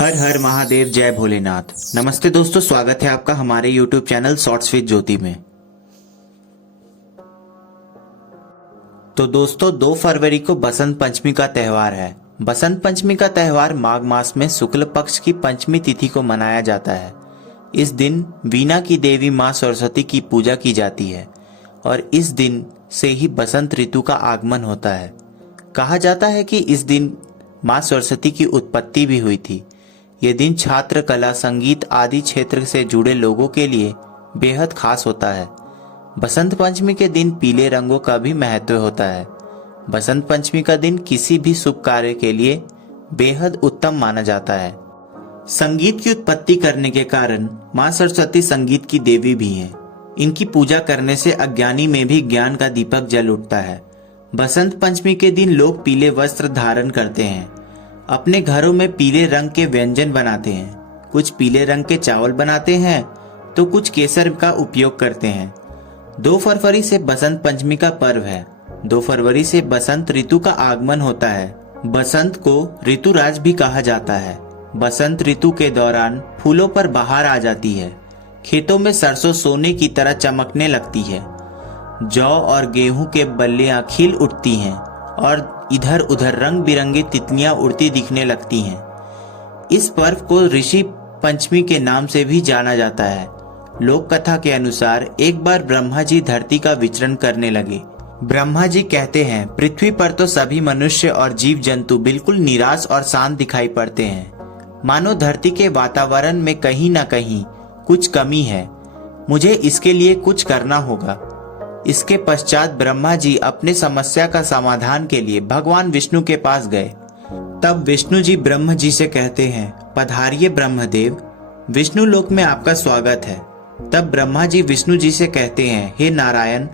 हर हर महादेव, जय भोलेनाथ। नमस्ते दोस्तों, स्वागत है आपका हमारे YouTube चैनल शॉर्ट्स विद ज्योति में। तो दोस्तों, 2 फरवरी को बसंत पंचमी का त्यौहार है। बसंत पंचमी का त्यौहार माघ मास में शुक्ल पक्ष की पंचमी तिथि को मनाया जाता है। इस दिन वीणा की देवी माँ सरस्वती की पूजा की जाती है और इस दिन से ही बसंत ऋतु का आगमन होता है। कहा जाता है कि इस दिन माँ सरस्वती की उत्पत्ति भी हुई थी। ये दिन छात्र, कला, संगीत आदि क्षेत्र से जुड़े लोगों के लिए बेहद खास होता है। बसंत पंचमी के दिन पीले रंगों का भी महत्व होता है। बसंत पंचमी का दिन किसी भी शुभ कार्य के लिए बेहद उत्तम माना जाता है। संगीत की उत्पत्ति करने के कारण माँ सरस्वती संगीत की देवी भी हैं। इनकी पूजा करने से अज्ञानी में भी ज्ञान का दीपक जल उठता है। बसंत पंचमी के दिन लोग पीले वस्त्र धारण करते हैं, अपने घरों में पीले रंग के व्यंजन बनाते हैं। कुछ पीले रंग के चावल बनाते हैं तो कुछ केसर का उपयोग करते हैं। 2 फरवरी से बसंत पंचमी का पर्व है। 2 फरवरी से बसंत ऋतु का आगमन होता है। बसंत को ऋतुराज भी कहा जाता है। बसंत ऋतु के दौरान फूलों पर बहार आ जाती है। खेतों में सरसों सोने की तरह चमकने लगती है। जौ और गेहूं के बल्लियां खिल उठती हैं और इधर उधर रंग बिरंगी तितलियां उड़ती दिखने लगती हैं। इस पर्व को ऋषि पंचमी के नाम से भी जाना जाता है। लोक कथा के अनुसार एक बार ब्रह्मा जी धरती का विचरण करने लगे। ब्रह्मा जी कहते हैं, पृथ्वी पर तो सभी मनुष्य और जीव जंतु बिल्कुल निराश और शांत दिखाई पड़ते हैं। मानो धरती के वातावरण में कहीं ना कहीं कुछ कमी है। मुझे इसके लिए कुछ करना होगा। इसके पश्चात ब्रह्मा जी अपने समस्या का समाधान के लिए भगवान विष्णु के पास गए। तब विष्णु जी ब्रह्म जी से कहते हैं, पधारिए ब्रह्मदेव, विष्णु लोक में आपका स्वागत है। तब ब्रह्मा जी विष्णु जी से कहते हैं, हे नारायण,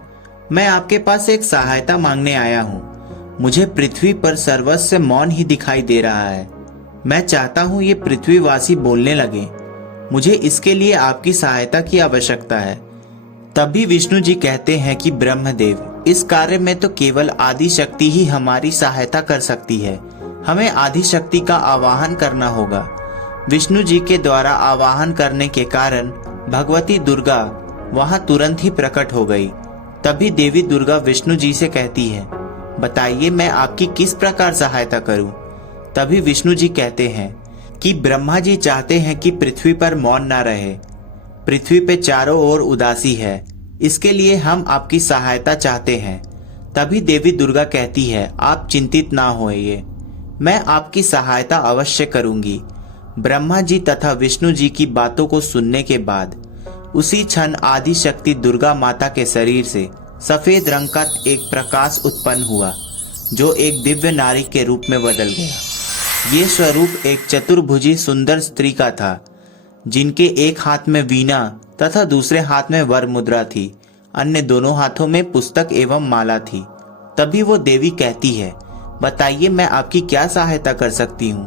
मैं आपके पास एक सहायता मांगने आया हूँ। मुझे पृथ्वी पर सर्वस्व मौन ही दिखाई दे रहा है। मैं चाहता हूँ ये पृथ्वीवासी बोलने लगे। मुझे इसके लिए आपकी सहायता की आवश्यकता है। तभी विष्णु जी कहते हैं कि ब्रह्मदेव, इस कार्य में तो केवल आदि शक्ति ही हमारी सहायता कर सकती है। हमें आदि शक्ति का आवाहन करना होगा। विष्णु जी के द्वारा आवाहन करने के कारण भगवती दुर्गा वहां तुरंत ही प्रकट हो गई। तभी देवी दुर्गा विष्णु जी से कहती है, बताइए मैं आपकी किस प्रकार सहायता करूं। तभी विष्णु जी कहते हैं कि ब्रह्मा जी चाहते हैं कि पृथ्वी पर मौन न रहे। पृथ्वी पे चारों ओर उदासी है, इसके लिए हम आपकी सहायता चाहते हैं। तभी देवी दुर्गा कहती है, आप चिंतित ना होइए, मैं आपकी सहायता अवश्य करूंगी। ब्रह्मा जी तथा विष्णु जी की बातों को सुनने के बाद उसी क्षण आदि शक्ति दुर्गा माता के शरीर से सफेद रंग का एक प्रकाश उत्पन्न हुआ, जो एक दिव्य नारी के रूप में बदल गया। ये स्वरूप एक चतुर्भुजी सुंदर स्त्री का था, जिनके एक हाथ में वीणा तथा दूसरे हाथ में वर मुद्रा थी। अन्य दोनों हाथों में पुस्तक एवं माला थी। तभी वो देवी कहती है, बताइए मैं आपकी क्या सहायता कर सकती हूँ।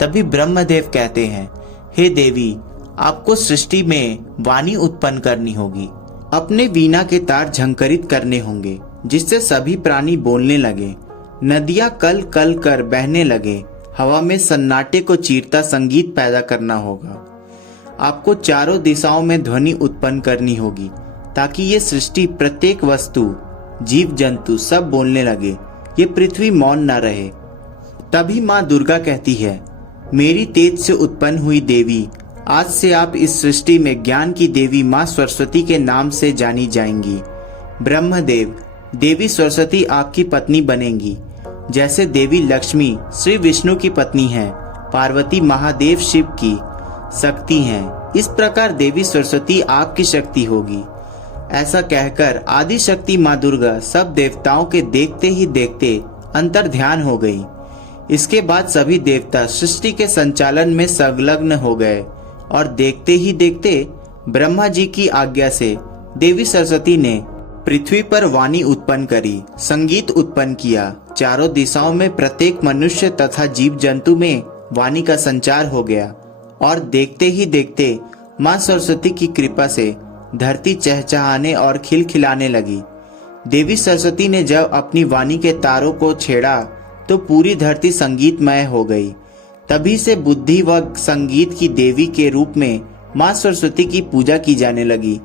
तभी ब्रह्मदेव कहते हैं, हे देवी, आपको सृष्टि में वाणी उत्पन्न करनी होगी। अपने वीणा के तार झंकरित करने होंगे, जिससे सभी प्राणी बोलने लगे। नदियां कल कल कर बहने लगे। हवा में सन्नाटे को चीरता संगीत पैदा करना होगा। आपको चारों दिशाओं में ध्वनि उत्पन्न करनी होगी, ताकि ये सृष्टि, प्रत्येक वस्तु, जीव जंतु सब बोलने लगे। ये पृथ्वी मौन न रहे। तभी माँ दुर्गा कहती है, मेरी तेज से उत्पन्न हुई देवी, आज से आप इस सृष्टि में ज्ञान की देवी माँ सरस्वती के नाम से जानी जाएंगी। ब्रह्मदेव, देवी सरस्वती आपकी पत्नी बनेंगी। जैसे देवी लक्ष्मी श्री विष्णु की पत्नी है, पार्वती महादेव शिव की शक्ति हैं, इस प्रकार देवी सरस्वती आपकी शक्ति होगी। ऐसा कहकर आदि शक्ति माँ दुर्गा सब देवताओं के देखते ही देखते अंतर ध्यान हो गई। इसके बाद सभी देवता सृष्टि के संचालन में संलग्न हो गए और देखते ही देखते ब्रह्मा जी की आज्ञा से देवी सरस्वती ने पृथ्वी पर वाणी उत्पन्न करी, संगीत उत्पन्न किया। चारों दिशाओं में प्रत्येक मनुष्य तथा जीव जंतु में वाणी का संचार हो गया और देखते ही देखते माँ सरस्वती की कृपा से धरती चहचहाने और खिलखिलाने लगी। देवी सरस्वती ने जब अपनी वाणी के तारों को छेड़ा तो पूरी धरती संगीतमय हो गई। तभी से बुद्धि व संगीत की देवी के रूप में माँ सरस्वती की पूजा की जाने लगी।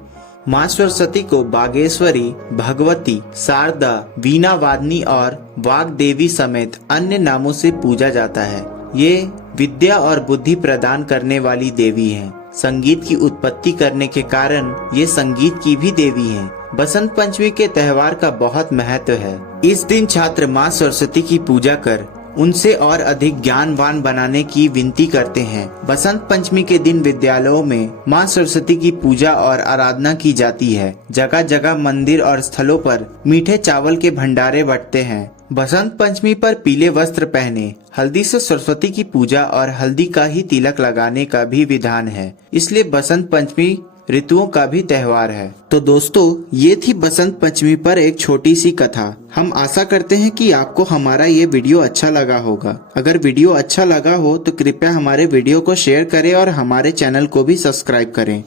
माँ सरस्वती को बागेश्वरी, भगवती, शारदा, वीणा वादनी और वाग देवी समेत अन्य नामों से पूजा जाता है। ये विद्या और बुद्धि प्रदान करने वाली देवी हैं। संगीत की उत्पत्ति करने के कारण ये संगीत की भी देवी हैं। बसंत पंचमी के त्योहार का बहुत महत्व है। इस दिन छात्र माँ सरस्वती की पूजा कर उनसे और अधिक ज्ञानवान बनाने की विनती करते हैं। बसंत पंचमी के दिन विद्यालयों में माँ सरस्वती की पूजा और आराधना की जाती है। जगह जगह मंदिर और स्थलों पर मीठे चावल के भंडारे बंटते हैं। बसंत पंचमी पर पीले वस्त्र पहने हल्दी से सरस्वती की पूजा और हल्दी का ही तिलक लगाने का भी विधान है। इसलिए बसंत पंचमी ऋतुओं का भी त्योहार है। तो दोस्तों, ये थी बसंत पंचमी पर एक छोटी सी कथा। हम आशा करते हैं कि आपको हमारा ये वीडियो अच्छा लगा होगा। अगर वीडियो अच्छा लगा हो तो कृपया हमारे वीडियो को शेयर करें और हमारे चैनल को भी सब्सक्राइब करें।